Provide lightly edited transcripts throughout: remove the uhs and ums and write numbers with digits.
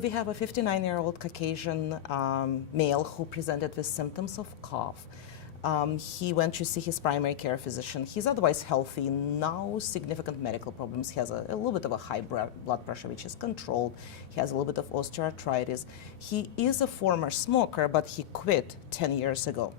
We have a 59-year-old Caucasian male who presented with symptoms of cough. He went to see his primary care physician. He's otherwise healthy, no significant medical problems. He has a little bit of a high blood pressure, which is controlled. He has a little bit of osteoarthritis. He is a former smoker, but he quit 10 years ago.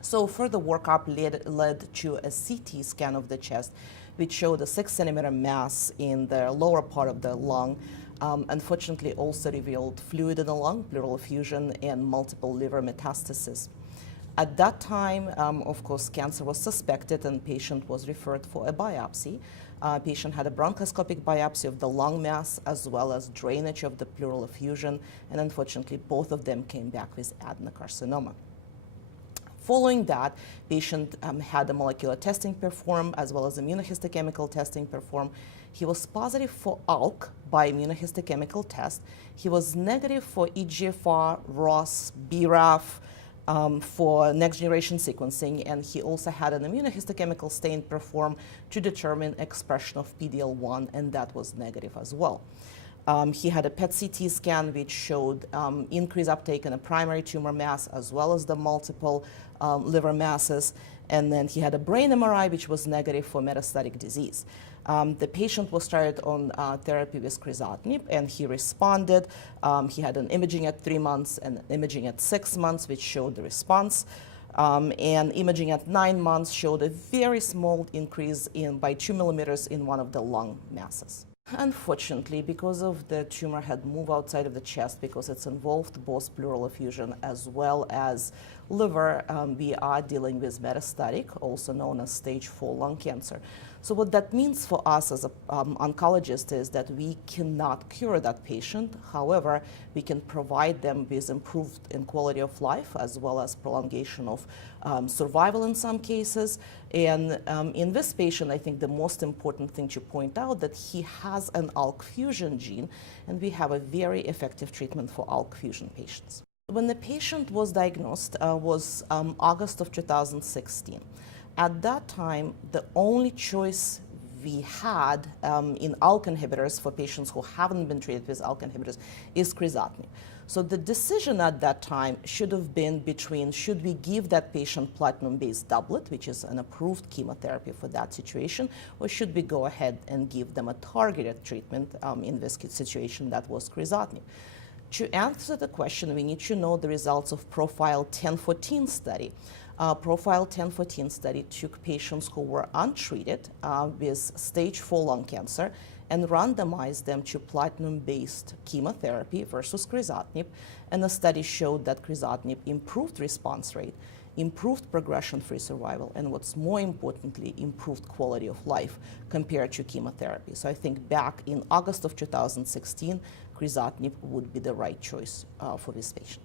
So further workup led to a CT scan of the chest, which showed a 6-centimeter mass in the lower part of the lung. Unfortunately, also revealed fluid in the lung, pleural effusion, and multiple liver metastases. At that time, of course, cancer was suspected and patient was referred for a biopsy. Patient had a bronchoscopic biopsy of the lung mass as well as drainage of the pleural effusion, and unfortunately, both of them came back with adenocarcinoma. Following that, patient had a molecular testing performed as well as immunohistochemical testing performed. He was positive for ALK by immunohistochemical test. He was negative for EGFR, ROS, BRAF, for next generation sequencing, and he also had an immunohistochemical stain performed to determine expression of PD-L1, and that was negative as well. He had a PET-CT scan which showed increased uptake in a primary tumor mass as well as the multiple liver masses, and then he had a brain MRI which was negative for metastatic disease. The patient was started on therapy with crizotinib, and he responded. He had an imaging at 3 months and imaging at 6 months, which showed the response. And imaging at 9 months showed a very small increase by 2 millimeters in one of the lung masses. Unfortunately, because of the tumor had moved outside of the chest, because it's involved both pleural effusion as well as liver, we are dealing with metastatic, also known as stage 4 lung cancer. So what that means for us as an oncologist is that we cannot cure that patient. However, we can provide them with improved in quality of life as well as prolongation of survival in some cases. And in this patient, I think the most important thing to point out that he has an ALK fusion gene, and we have a very effective treatment for ALK fusion patients. When the patient was diagnosed was August of 2016. At that time, the only choice we had in ALK inhibitors for patients who haven't been treated with ALK inhibitors is crizotinib. So the decision at that time should have been between should we give that patient platinum-based doublet, which is an approved chemotherapy for that situation, or should we go ahead and give them a targeted treatment in this situation that was crizotinib. To answer the question, we need to know the results of Profile 1014 study. Profile 1014 study took patients who were untreated with stage 4 lung cancer and randomized them to platinum-based chemotherapy versus crizotinib, and the study showed that crizotinib improved response rate, improved progression-free survival, and what's more importantly, improved quality of life compared to chemotherapy. So I think back in August of 2016, crizotinib would be the right choice for this patient.